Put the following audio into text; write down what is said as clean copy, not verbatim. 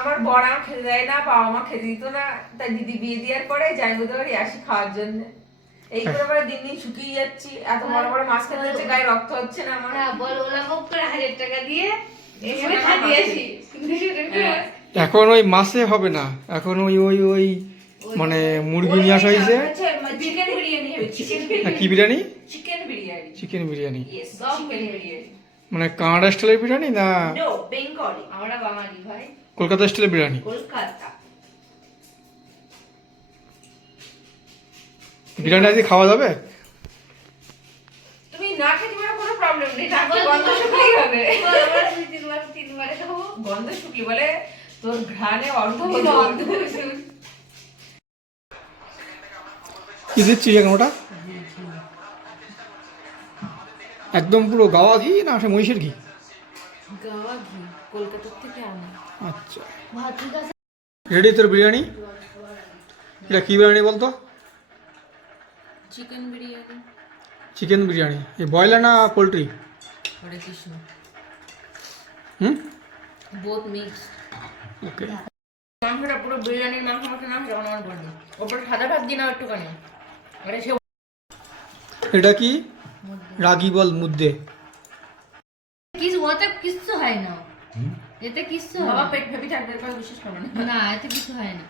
আমার বড় আমার খেতে দেয় না, বাবা মা খেতে দিত না, তাই দিদি বিয়ে দেওয়ার পরে যাই বোধ করি আসি খাওয়ার জন্য। এই করে পরে দিন দিন শুকিয়ে যাচ্ছি, এত বড় বড় মাছ খেতে হচ্ছে, গায়ে রক্ত হচ্ছে না আমার। হ্যাঁ বল, ওলা মুখ করে 1000 টাকা দিয়ে এখানে খাইয়েছি। এখন ওই মাছে হবে না, এখন ওই ওই ওই মানে মুরগি নিয়ে আসা হয়েছে। চিকেন বিরিয়ানি হবে, চিকেন বিরিয়ানি। কি biryani? Chicken biryani. Chicken biryani yes, chicken biryani. মানে কানাডা স্টাইলের বিরিয়ানি না নো, বেঙ্গলি। আমরা বাঙালি ভাই, কলকাতা স্টাইলের বিরিয়ানি? কলকাতা। বিরিয়ানি আজকে খাওয়া যাবে? তুমি না খেতে পারো কোনো প্রবলেম নেই, নাকি গন্ধ শুকলেই হবে। আমরা 2-3 খাবো। গন্ধ শুকলি বলে তোর ঘ্রাণে অর্ধ কি দিচ্ছি এখন ওটা? একদম পুরো গাওয়া ঘি না সে মহিষের ঘি? গাওয়া ঘি, কলকাতা থেকে আনা। আচ্ছা, ভাত ঠিক আছে। রেডি তোর বিরিয়ানি? এটা কি বিরিয়ানি বলতো? চিকেন বিরিয়ানি। চিকেন বিরিয়ানি। এই ব্রয়লার না পোলট্রি? হরে কৃষ্ণ, হুম, বোথ মিক্স। ওকে। মাংসটা পুরো বিরিয়ানির মাংস মতো না, যখন আমার বললো ওপরে সাদা ভাত দিয়ে নাও একটুখানি। আরে সে এটা কি? রাগি বল মুদ্দে। কিছু ওতে কিচ্ছু হয় না, এতে কিচ্ছু হয় বাবা না। পেট ভেবি থাকবে, করে বিশেষ করে না। না এতে কিছু হয় না।